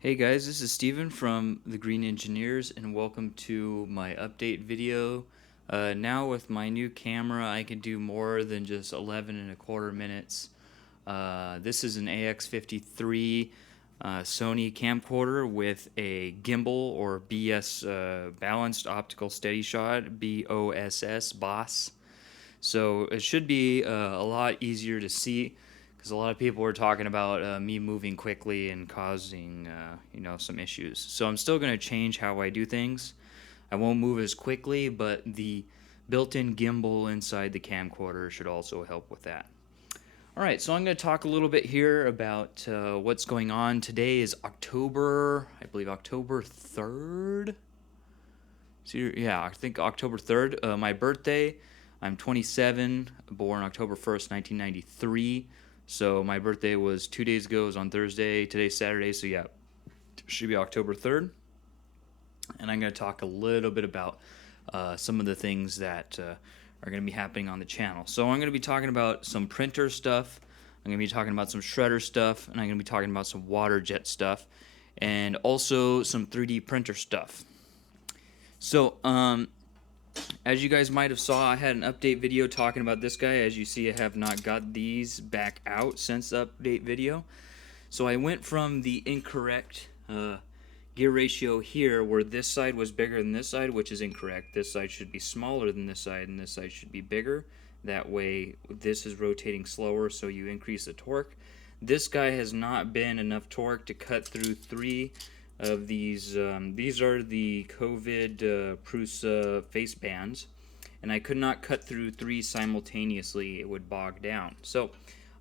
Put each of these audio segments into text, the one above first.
Hey guys, this is Steven from the Green Engineers and welcome to my update video. Now with my new camera I can do more than just 11 and a quarter minutes. This is an AX53 Sony camcorder with a gimbal or BS Balanced Optical Steady Shot, BOSS. So it should be a lot easier to see because a lot of people were talking about me moving quickly and causing some issues. So I'm still going to change how I do things. I won't move as quickly, but the built-in gimbal inside the camcorder should also help with that. All right, so I'm going to talk a little bit here about what's going on. Today is I believe October 3rd. So yeah, I think October 3rd. My birthday. I'm 27, born October 1st, 1993. So my birthday was 2 days ago. It was on Thursday. Today's Saturday. So yeah, it should be October 3rd. And I'm going to talk a little bit about some of the things that are going to be happening on the channel. So I'm going to be talking about some printer stuff. I'm going to be talking about some shredder stuff. And I'm going to be talking about some water jet stuff. And also some 3D printer stuff. So, as you guys might have saw, I had an update video talking about this guy. As you see, I have not got these back out since the update video. So I went from the incorrect gear ratio here, where this side was bigger than this side, which is incorrect. This side should be smaller than this side, and this side should be bigger. That way, this is rotating slower, so you increase the torque. This guy has not been enough torque to cut through three of these. These are the COVID Prusa face bands, and I could not cut through three simultaneously. It would bog down. So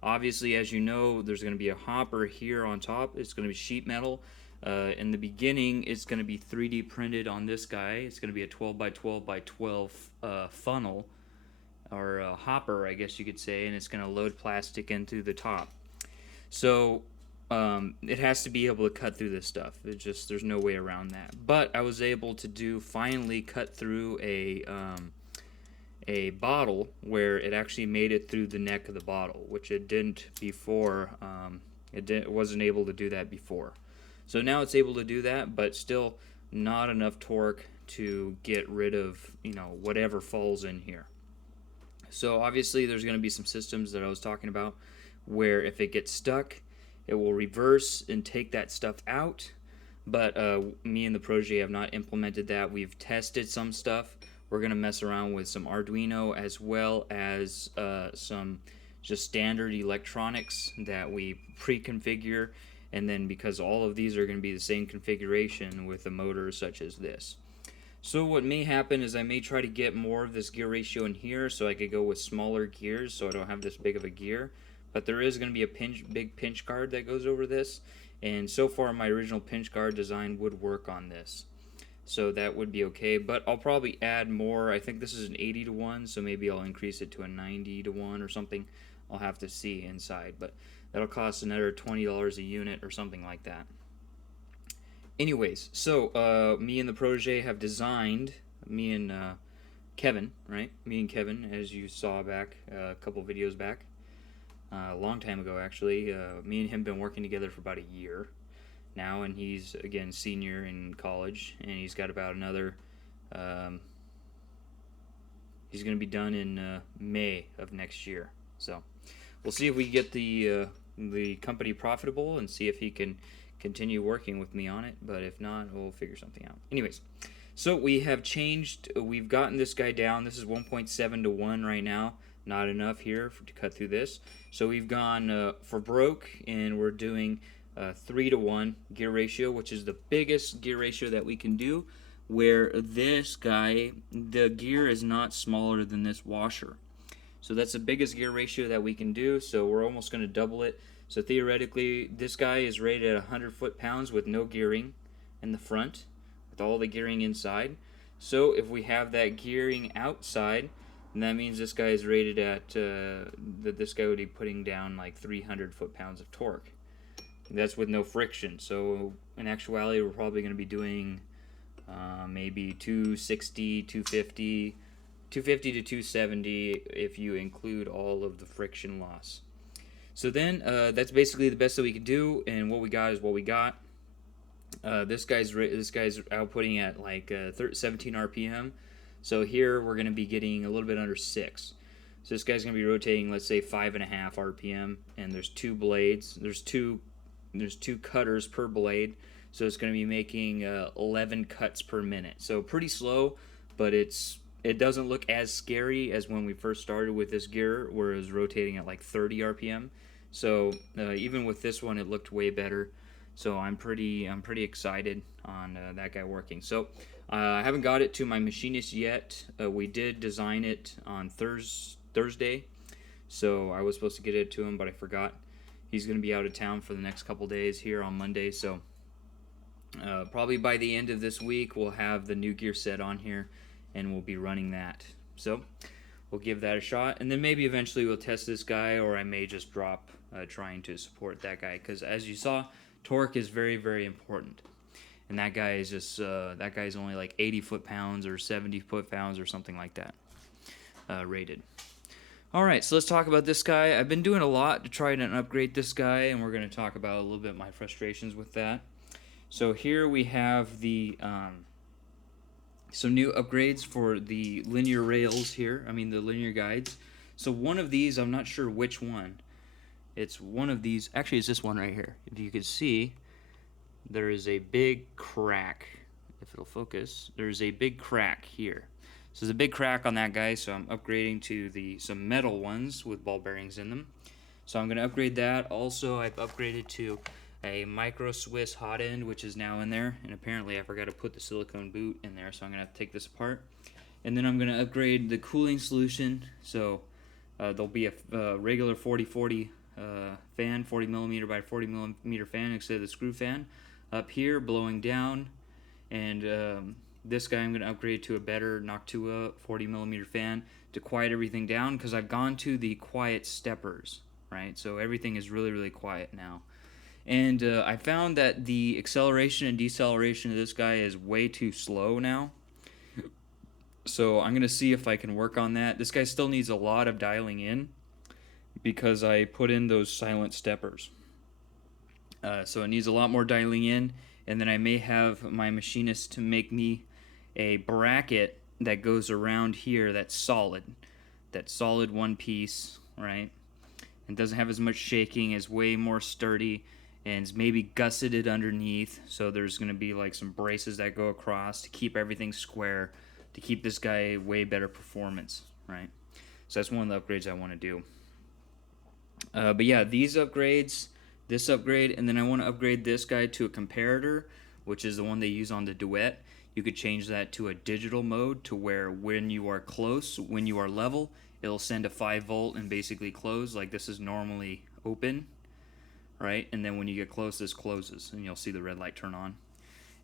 obviously, as you know, there's going to be a hopper here on top. It's going to be sheet metal. In the beginning, it's going to be 3D printed on this guy. It's going to be a 12 by 12 by 12 funnel, or a hopper, I guess you could say, and it's going to load plastic into the top. So it has to be able to cut through this stuff. There's no way around that. But I was able to finally cut through a bottle where it actually made it through the neck of the bottle, which it didn't before. It wasn't able to do that before. So now it's able to do that, but still not enough torque to get rid of whatever falls in here. So obviously there's going to be some systems that I was talking about where if it gets stuck, it will reverse and take that stuff out. But me and the protege have not implemented that. We've tested some stuff. We're going to mess around with some Arduino as well as some just standard electronics that we pre-configure. And then because all of these are going to be the same configuration with a motor such as this. So what may happen is I may try to get more of this gear ratio in here so I could go with smaller gears so I don't have this big of a gear. But there is going to be a big pinch guard that goes over this. And so far my original pinch guard design would work on this. So that would be okay. But I'll probably add more. I think this is an 80 to 1, so maybe I'll increase it to a 90 to 1 or something. I'll have to see inside. But that'll cost another $20 a unit or something like that. Anyways, so me and the protege have designed, me and Kevin, right? Me and Kevin, as you saw back a couple videos back, a long time ago actually. Me and him been working together for about a year now, and he's again senior in college, and he's got about another. He's going to be done in May of next year. So we'll see if we get the company profitable and see if he can continue working with me on it, but if not, we'll figure something out. Anyways, so we've gotten this guy down. This is 1.7 to 1 right now. Not enough here to cut through this. So we've gone for broke, and we're doing 3 to 1 gear ratio, which is the biggest gear ratio that we can do, where this guy, the gear is not smaller than this washer. So that's the biggest gear ratio that we can do, so we're almost going to double it. So theoretically, this guy is rated at 100 foot-pounds with no gearing in the front, with all the gearing inside. So if we have that gearing outside, then that means this guy is rated at, this guy would be putting down like 300 foot-pounds of torque. That's with no friction. So in actuality, we're probably going to be doing maybe 260, 250 to 270 if you include all of the friction loss. So then that's basically the best that we could do, and what we got is what we got. This guy's outputting at like 17 RPM. So here we're going to be getting a little bit under 6. So this guy's going to be rotating, let's say 5.5 RPM, and there's 2 blades. There's two cutters per blade, so it's going to be making 11 cuts per minute. So pretty slow, but it doesn't look as scary as when we first started with this gear, where it was rotating at like 30 RPM. So even with this one, it looked way better. So I'm pretty excited on that guy working. So I haven't got it to my machinist yet. We did design it on Thursday, so I was supposed to get it to him, but I forgot. He's going to be out of town for the next couple days here on Monday, so probably by the end of this week we'll have the new gear set on here, and we'll be running that. So we'll give that a shot, and then maybe eventually we'll test this guy, or I may just drop trying to support that guy, because as you saw, torque is very, very important. And that guy is just that guy's only like 80 foot-pounds or 70 foot-pounds or something like that rated. All right, so let's talk about this guy. I've been doing a lot to try and upgrade this guy, and we're going to talk about a little bit my frustrations with that. So here we have the some new upgrades for the linear rails here. I mean the linear guides. So one of these, I'm not sure which one. It's one of these. Actually, it's this one right here. If you can see, there is a big crack. If it'll focus, there's a big crack here. So there's a big crack on that guy, so I'm upgrading to some metal ones with ball bearings in them. So I'm going to upgrade that. Also, I've upgraded to a micro Swiss hot end, which is now in there. And apparently I forgot to put the silicone boot in there, so I'm going to have to take this apart. And then I'm going to upgrade the cooling solution. So there'll be a regular 40-40 fan, 40 millimeter by 40 millimeter fan instead of the screw fan up here blowing down. And this guy I'm going to upgrade to a better Noctua 40 millimeter fan to quiet everything down, because I've gone to the quiet steppers, right? So everything is really, really quiet now. And I found that the acceleration and deceleration of this guy is way too slow now. So I'm going to see if I can work on that. This guy still needs a lot of dialing in, because I put in those silent steppers. So it needs a lot more dialing in, and then I may have my machinist to make me a bracket that goes around here that's solid one piece, right? And doesn't have as much shaking, is way more sturdy, and is maybe gusseted underneath, so there's going to be like some braces that go across to keep everything square, to keep this guy way better performance, right? So that's one of the upgrades I want to do. But yeah, these upgrades, this upgrade, and then I want to upgrade this guy to a comparator, which is the one they use on the Duet. You could change that to a digital mode, to where when you are close, when you are level, it'll send a 5 volt and basically close, like this is normally open, right? And then when you get close, this closes, and you'll see the red light turn on,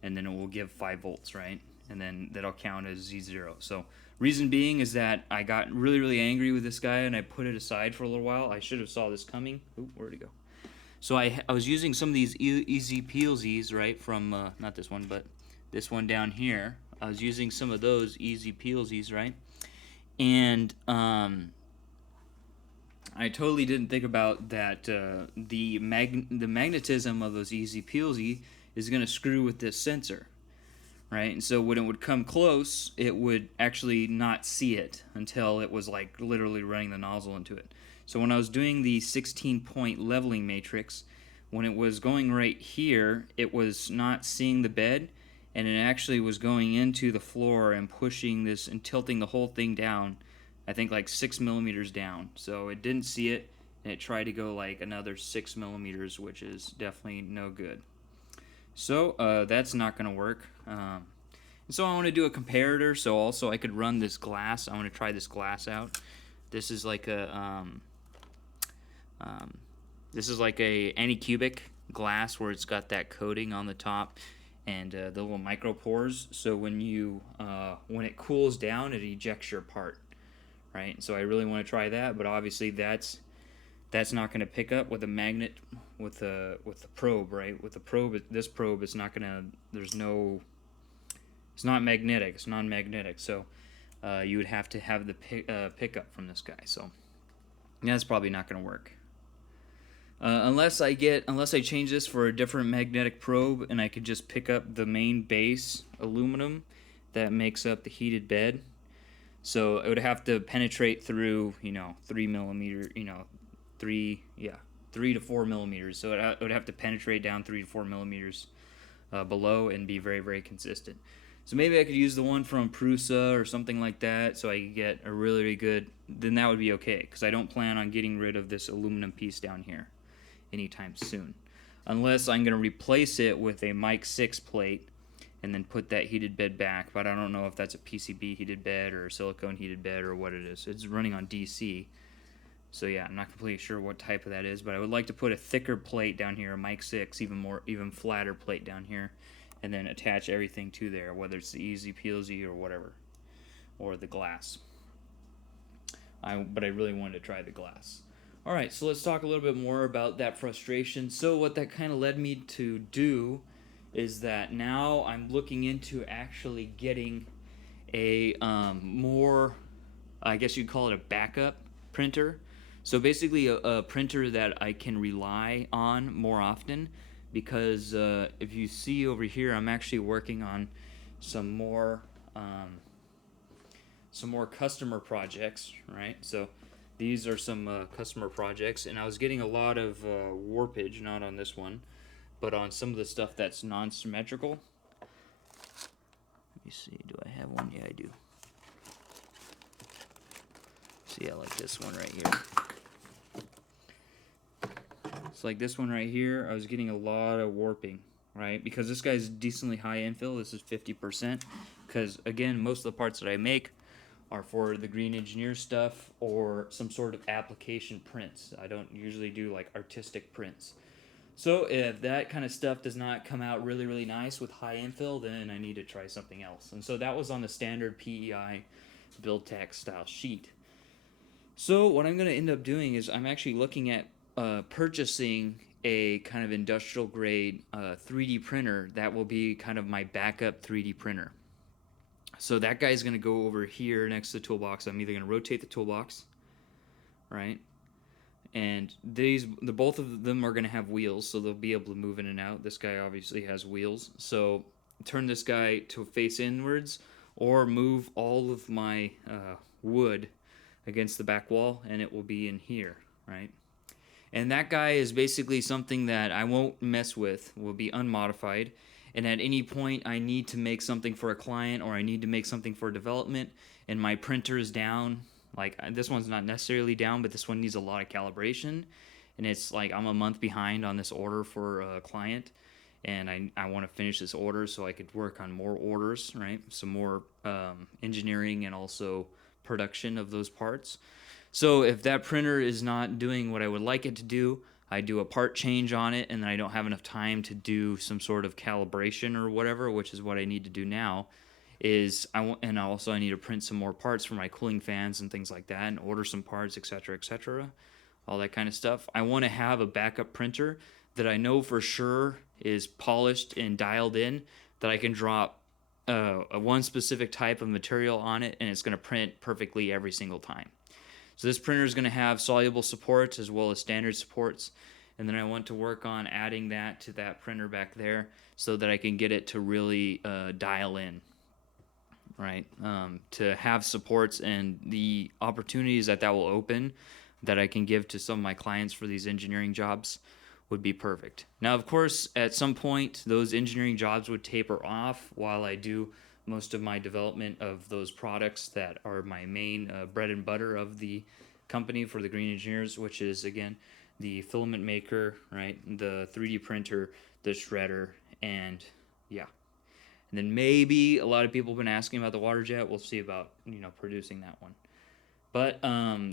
and then it will give 5 volts, right? And then that'll count as Z0. So reason being is that I got really, really angry with this guy, and I put it aside for a little while. I should have saw this coming. Oop, where'd it go? So I was using some of these easy peelsies, right, from not this one, but this one down here. I was using some of those easy peelsies, right? And I totally didn't think about that the magnetism of those easy peelsy is going to screw with this sensor, right? And so when it would come close, it would actually not see it until it was like literally running the nozzle into it. So when I was doing the 16-point leveling matrix, when it was going right here, it was not seeing the bed, and it actually was going into the floor and pushing this and tilting the whole thing down, I think like 6 millimeters down. So it didn't see it, and it tried to go like another 6 millimeters, which is definitely no good. So that's not going to work. And so I want to do a comparator, so also I could run this glass. I want to try this glass out. This is like a anycubic glass, where it's got that coating on the top and the little micro pores. So when it cools down, it ejects your part, right? So I really want to try that, but obviously that's not going to pick up with a magnet, with the probe, right? With the probe, this probe is not going to. It's not magnetic. It's non-magnetic. So you would have to have the pickup from this guy. So that's probably not going to work. Unless I change this for a different magnetic probe, and I could just pick up the main base aluminum that makes up the heated bed. So it would have to penetrate through, 3 millimeter, 3 to 4 millimeters. So it would have to penetrate down 3 to 4 millimeters below and be very, very consistent. So maybe I could use the one from Prusa or something like that, so I could get a really, really good. Then that would be okay, because I don't plan on getting rid of this aluminum piece down here anytime soon, unless I'm going to replace it with a Mic 6 plate and then put that heated bed back. But I don't know if that's a PCB heated bed or a silicone heated bed or what it is. It's running on DC, so yeah, I'm not completely sure what type of that is, but I would like to put a thicker plate down here, a Mic 6, even flatter plate down here, and then attach everything to there, whether it's the easy peelsy or whatever, or the glass. But I really wanted to try the glass. All right, so let's talk a little bit more about that frustration. So what that kind of led me to do is that now I'm looking into actually getting a more, I guess you'd call it a backup printer. So basically a printer that I can rely on more often, because if you see over here, I'm actually working on some more customer projects, right? So these are some customer projects, and I was getting a lot of warpage, not on this one, but on some of the stuff that's non-symmetrical. Let me see, do I have one? Yeah, I do. See, I like this one right here. It's like this one right here, I was getting a lot of warping, right? Because this guy's decently high infill. This is 50%. Because, again, most of the parts that I make are for the Green Engineer stuff or some sort of application prints. I don't usually do like artistic prints. So if that kind of stuff does not come out really, really nice with high infill, then I need to try something else. And so that was on the standard PEI BuildTech style sheet. So what I'm going to end up doing is I'm actually looking at purchasing a kind of industrial grade 3D printer that will be kind of my backup 3D printer. So that guy's going to go over here next to the toolbox. I'm either going to rotate the toolbox, right? And both of them are going to have wheels, so they'll be able to move in and out. This guy obviously has wheels. So turn this guy to face inwards, or move all of my wood against the back wall, and it will be in here, right? And that guy is basically something that I won't mess with, will be unmodified. And at any point I need to make something for a client, or I need to make something for development, and my printer is down, like this one's not necessarily down, but this one needs a lot of calibration, and it's like I'm a month behind on this order for a client, and I want to finish this order so I could work on more orders, right? Some more engineering and also production of those parts. So if that printer is not doing what I would like it to do, I do a part change on it, and then I don't have enough time to do some sort of calibration or whatever, which is what I need to do now. And also I need to print some more parts for my cooling fans and things like that, and order some parts, etc., all that kind of stuff. I want to have a backup printer that I know for sure is polished and dialed in, that I can drop one specific type of material on it, and it's going to print perfectly every single time. So this printer is going to have soluble supports as well as standard supports, and then I want to work on adding that to that printer back there so that I can get it to really dial in, right? To have supports and the opportunities that will open that I can give to some of my clients for these engineering jobs would be perfect. Now, of course, at some point, those engineering jobs would taper off while I do most of my development of those products that are my main bread and butter of the company for the Green Engineers, which is, again, the filament maker, right, the 3D printer, the shredder, and yeah. And then maybe a lot of people have been asking about the water jet. We'll see about, producing that one. But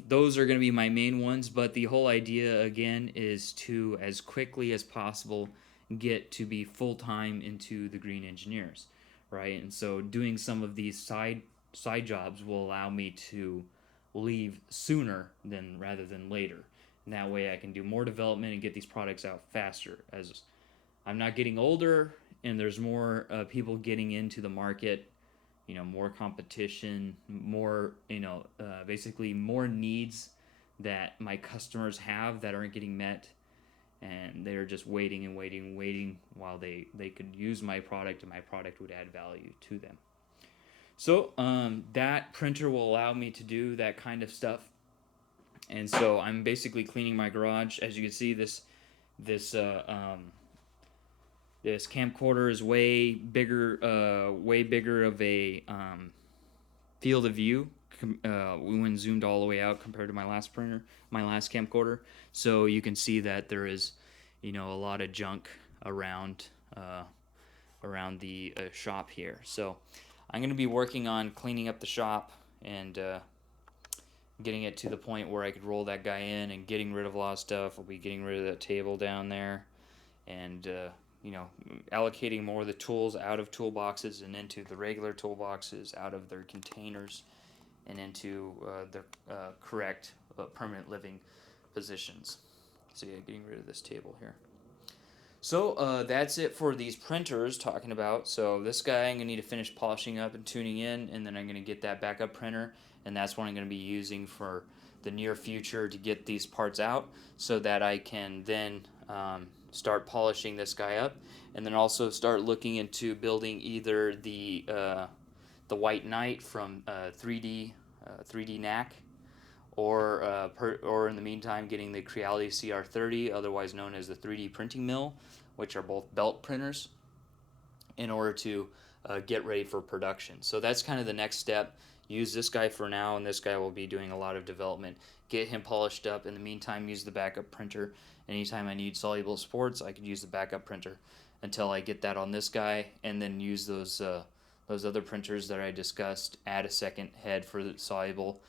those are going to be my main ones. But the whole idea, again, is to, as quickly as possible, get to be full-time into the Green Engineers, right? And so doing some of these side jobs will allow me to leave sooner rather than later. And that way I can do more development and get these products out faster, as I'm not getting older and there's more people getting into the market, more competition, more, basically more needs that my customers have that aren't getting met. and they're just waiting and waiting and waiting while they could use my product and my product would add value to them. So that printer will allow me to do that kind of stuff. And so I'm basically cleaning my garage. As you can see, this camcorder is way bigger of a field of view. We went zoomed all the way out compared to my last camcorder. So you can see that there is, a lot of junk around the shop here. So I'm going to be working on cleaning up the shop and getting it to the point where I could roll that guy in and getting rid of a lot of stuff. We'll be getting rid of that table down there, and allocating more of the tools out of toolboxes and into the regular toolboxes, out of their containers, and into their correct permanent living positions. So yeah, getting rid of this table here. So that's it for these printers talking about. So this guy I'm going to need to finish polishing up and tuning in, and then I'm going to get that backup printer, and that's what I'm going to be using for the near future to get these parts out so that I can then start polishing this guy up, and then also start looking into building either the White Knight from 3D Knack, or in the meantime getting the Creality CR30, otherwise known as the 3D printing mill, which are both belt printers, in order to get ready for production. So that's kind of the next step. Use this guy for now, and this guy will be doing a lot of development. Get him polished up. In the meantime, use the backup printer. Anytime I need soluble sports, I could use the backup printer until I get that on this guy, and then use those other printers that I discussed. Add a second head for the soluble,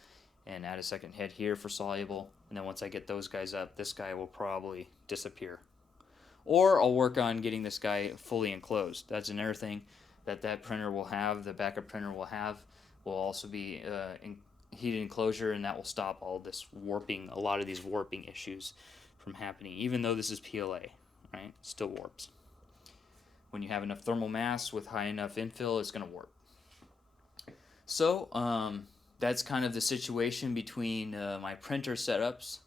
and add a second head here for soluble. And then once I get those guys up, this guy will probably disappear. Or I'll work on getting this guy fully enclosed. That's another thing that printer will have, the backup printer will have, will also be heated enclosure, and that will stop all this warping, a lot of these warping issues from happening. Even though this is PLA, right? It still warps. When you have enough thermal mass with high enough infill, it's going to warp. So that's kind of the situation between my printer setups.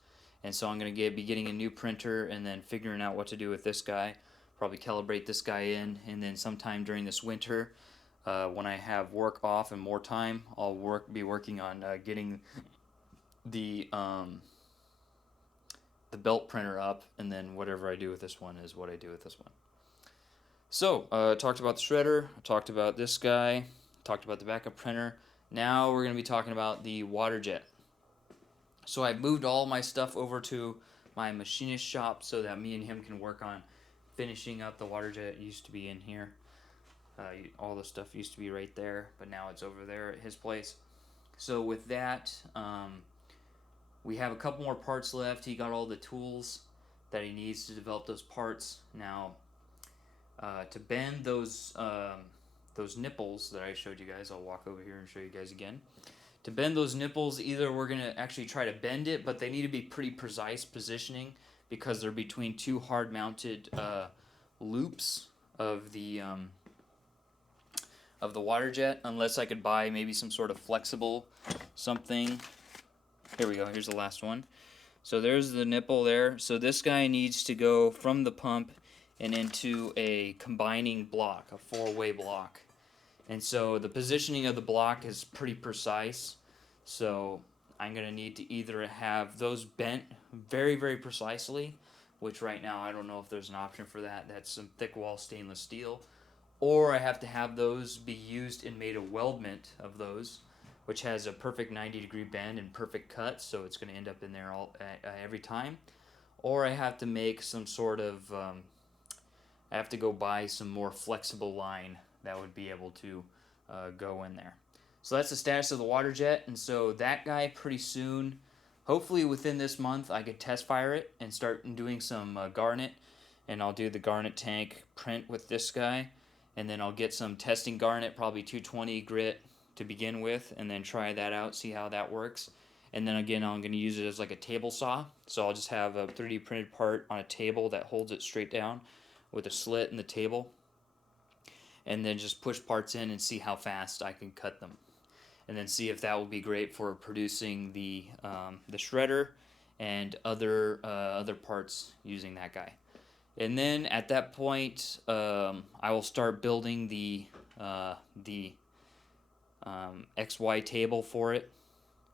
And so I'm going to be getting a new printer and then figuring out what to do with this guy. Probably calibrate this guy in, and then sometime during this winter, when I have work off and more time, I'll be working on getting the belt printer up, and then whatever I do with this one is what I do with this one. So talked about the shredder, talked about this guy, talked about the backup printer. Now we're going to be talking about the water jet. So I've moved all my stuff over to my machinist shop so that me and him can work on finishing up the water jet. It used to be in here. All the stuff used to be right there, but now it's over there at his place. So with that, we have a couple more parts left. He got all the tools that he needs to develop those parts. Now, to bend those nipples that I showed you guys, I'll walk over here and show you guys again. To bend those nipples, either we're going to actually try to bend it, but they need to be pretty precise positioning because they're between two hard-mounted loops of the water jet, unless I could buy maybe some sort of flexible something. Here we go. Here's the last one. So there's the nipple there. So this guy needs to go from the pump and into a combining block, a four-way block. And so the positioning of the block is pretty precise. So I'm going to need to either have those bent very, very precisely, which right now I don't know if there's an option for that. That's some thick wall stainless steel. Or I have to have those be used and made a weldment of those, which has a perfect 90-degree bend and perfect cut, so it's going to end up in there every time. Or I have to make some sort of, I have to go buy some more flexible line that would be able to go in there. So that's the status of the water jet, and so that guy pretty soon, hopefully within this month, I could test fire it and start doing some garnet, and I'll do the garnet tank print with this guy, and then I'll get some testing garnet, probably 220 grit to begin with, and then try that out, see how that works. And then again, I'm going to use it as like a table saw, so I'll just have a 3D printed part on a table that holds it straight down with a slit in the table, and then just push parts in and see how fast I can cut them, and then see if that will be great for producing the shredder and other parts using that guy. And then at that point, I will start building the XY table for it,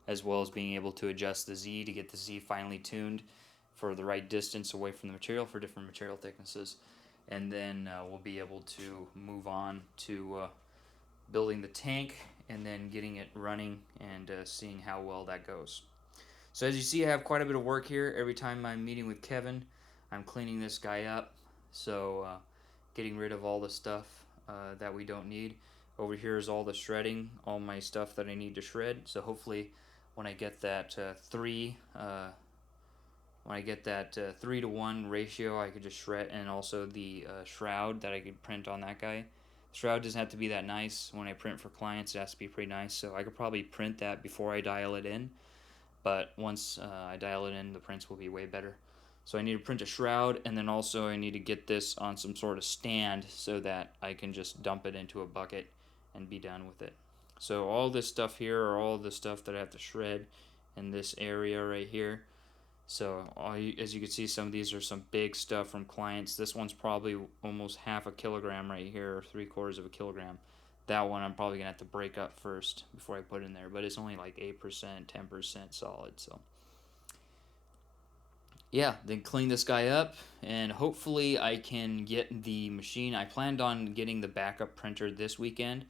as well as being able to adjust the Z to get the Z finely tuned for the right distance away from the material for different material thicknesses. And then we'll be able to move on to building the tank and then getting it running and seeing how well that goes. So as you see, I have quite a bit of work here. Every time I'm meeting with Kevin, I'm cleaning this guy up. So getting rid of all the stuff that we don't need. Over here is all the shredding, all my stuff that I need to shred. So hopefully when I get that 3 to 1 ratio, I could just shred, and also the shroud that I could print on that guy. The shroud doesn't have to be that nice. When I print for clients, it has to be pretty nice. So I could probably print that before I dial it in. But once I dial it in, the prints will be way better. So I need to print a shroud, and then also I need to get this on some sort of stand so that I can just dump it into a bucket and be done with it. So all this stuff here are all the stuff that I have to shred in this area right here. So as you can see, some of these are some big stuff from clients. This one's probably almost half a kilogram right here, or 3/4 of a kilogram. That one I'm probably gonna have to break up first before I put in there, but it's only like 8%, 10% solid. So yeah, then clean this guy up, and hopefully I can get the machine. I planned on getting the backup printer this weekend,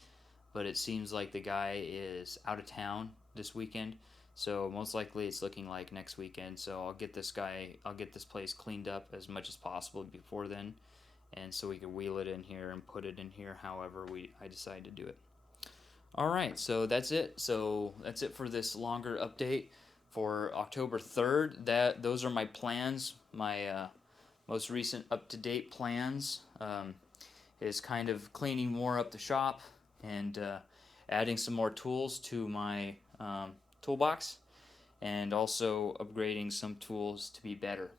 but it seems like the guy is out of town this weekend. So most likely it's looking like next weekend. So I'll get this place cleaned up as much as possible before then, and so we can wheel it in here and put it in here however I decide to do it. Alright, so that's it. So that's it for this longer update for October 3rd. Those are my plans, my most recent up-to-date plans. Is kind of cleaning more up the shop and adding some more tools to my toolbox, and also upgrading some tools to be better.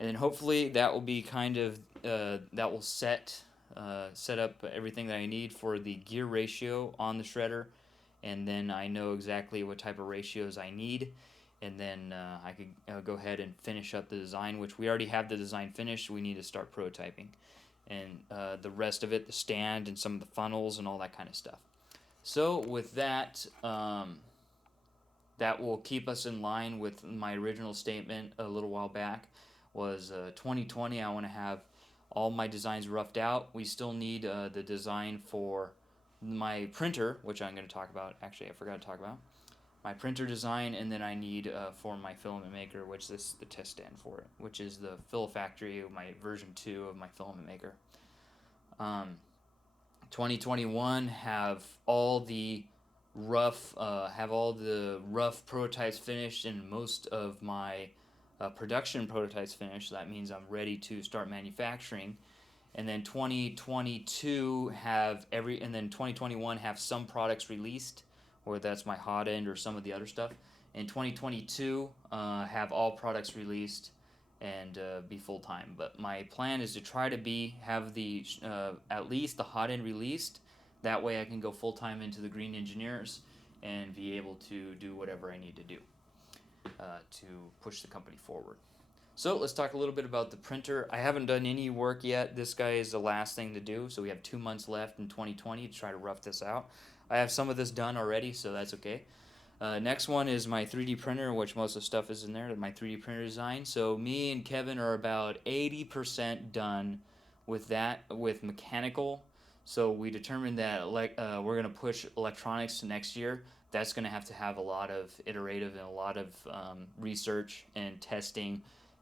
And then hopefully that will be kind of that will set up everything that I need for the gear ratio on the shredder, and then I know exactly what type of ratios I need, and then I could go ahead and finish up the design, which we already have the design finished. We need to start prototyping, and the rest of it, the stand and some of the funnels and all that kind of stuff. So with that, that will keep us in line with my original statement a little while back, was 2020 I want to have all my designs roughed out. We still need the design for my printer, which I'm going to talk about. Actually, I forgot to talk about my printer design, and then I need for my filament maker, which this is the test stand for it, which is the Fill Factory, my version 2 of my filament maker. 2021 have all the rough prototypes finished, and most of my production prototypes finished. So that means I'm ready to start manufacturing. And then 2022 and then 2021 have some products released, or that's my hot end or some of the other stuff. In 2022 have all products released and be full time. But my plan is to try to have the at least the hot end released. That way I can go full time into the Green Engineers and be able to do whatever I need to do to push the company forward. So let's talk a little bit about the printer. I haven't done any work yet. This guy is the last thing to do, so we have 2 months left in 2020 to try to rough this out. I have some of this done already, so that's okay. Next one is my 3D printer, which most of the stuff is in there, my 3D printer design. So me and Kevin are about 80% done with that, with mechanical. So we determined that we're going to push electronics to next year. That's going to have a lot of iterative and a lot of research and testing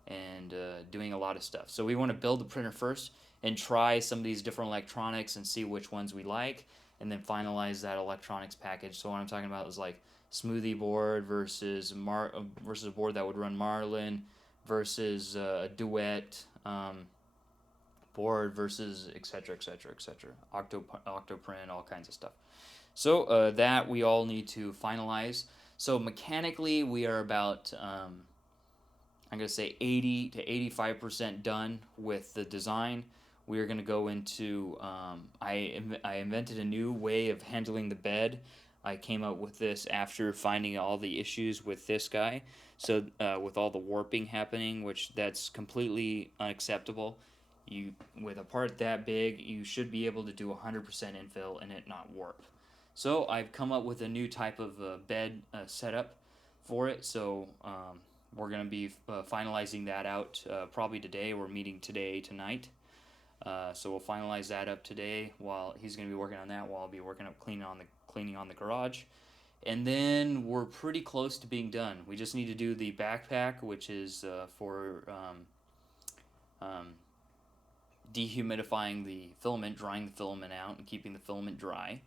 and doing a lot of stuff. So we want to build the printer first and try some of these different electronics and see which ones we like, and then finalize that electronics package. So what I'm talking about is like smoothie board versus a board that would run Marlin versus a Duet board versus etc. Octoprint, all kinds of stuff. So that we all need to finalize. So mechanically we are about I'm going to say 80 to 85% done with the design. We are going to go into I invented a new way of handling the bed. I came up with this after finding all the issues with this guy. So with all the warping happening, which that's completely unacceptable. You with a part that big, you should be able to do 100% infill and it not warp. So I've come up with a new type of bed setup for it. So we're going to be finalizing that out probably today. We're meeting today, tonight. So we'll finalize that up today. While he's going to be working on that, while I'll be working up cleaning on the garage, and then we're pretty close to being done. We just need to do the backpack, which is for dehumidifying the filament, drying the filament out, and keeping the filament dry,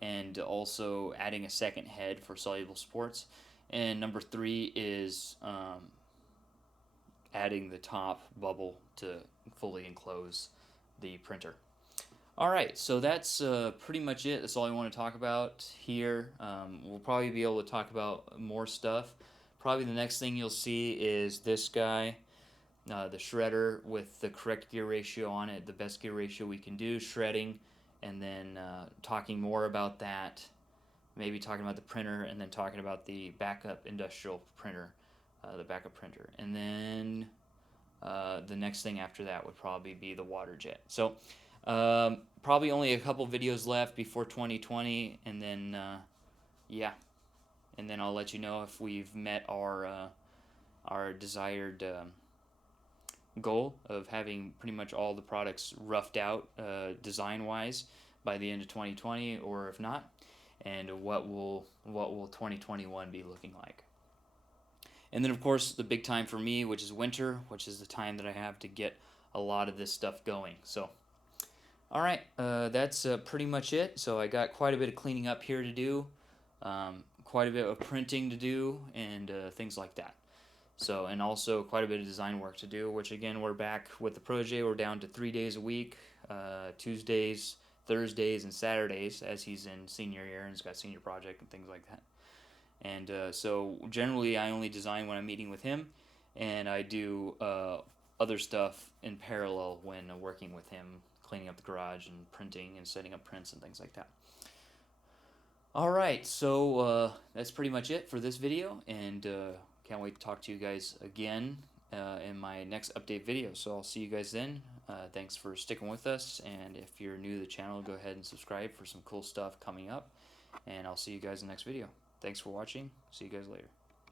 and also adding a second head for soluble sports. And number 3 is adding the top bubble to fully enclose the printer. Alright, so that's pretty much it. That's all I want to talk about here. We'll probably be able to talk about more stuff. Probably the next thing you'll see is this guy, the shredder with the correct gear ratio on it, the best gear ratio we can do, shredding, and then talking more about that, maybe talking about the printer, and then talking about the backup industrial printer, the backup printer. And then the next thing after that would probably be the water jet. So probably only a couple videos left before 2020, and then yeah, and then I'll let you know if we've met our desired goal of having pretty much all the products roughed out design wise by the end of 2020, or if not, and what will 2021 be looking like. And then of course the big time for me, which is winter, which is the time that I have to get a lot of this stuff going. So alright, that's pretty much it. So I got quite a bit of cleaning up here to do, quite a bit of printing to do, and things like that. So, and also quite a bit of design work to do, which again, we're back with the project. We're down to 3 days a week, Tuesdays, Thursdays, and Saturdays, as he's in senior year and he's got senior project and things like that. And so generally I only design when I'm meeting with him, and I do other stuff in parallel when working with him, cleaning up the garage and printing and setting up prints and things like that. Alright, so that's pretty much it for this video, and can't wait to talk to you guys again in my next update video. So I'll see you guys then. Thanks for sticking with us, and if you're new to the channel, go ahead and subscribe for some cool stuff coming up, and I'll see you guys in the next video. Thanks for watching. See you guys later.